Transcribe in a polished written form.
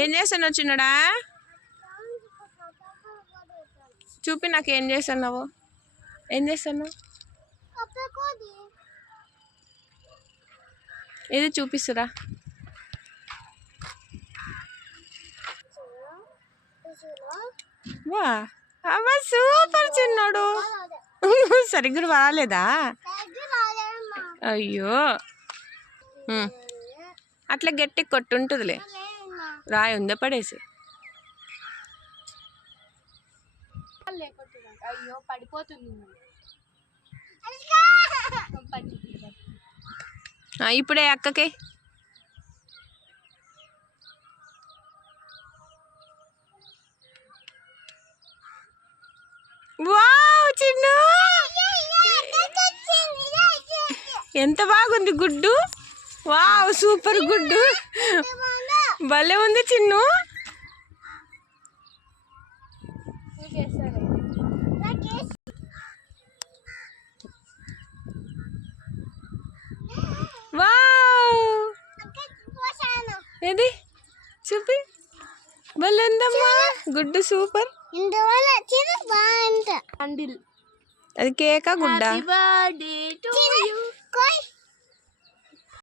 ఏం చేస్తున్నావు చిన్నడా? చూపి నాకు ఏం చేస్తున్నావు. ఏం చేస్తున్నావు? ఇది చూపిస్తురా. వా అమ్మ సూపర్ చిన్నోడు. సరిగ్గా రాలేదా? అయ్యో అట్లా గట్టి కొట్టుంటుందిలే. రాయి ఉందా పడేసి. అయ్యో పడిపోతుంది. ఇప్పుడే అక్కకి వావ్ చిన్ను ఎంత బాగుంది గుడ్డు. వావ్ సూపర్ గుడ్డు, భలే ఉంది చిన్ను. వావ్ ఏది చూపి, భలే ఉందమ్మా గుడ్డు సూపర్. అది కేకా గుడ్డా?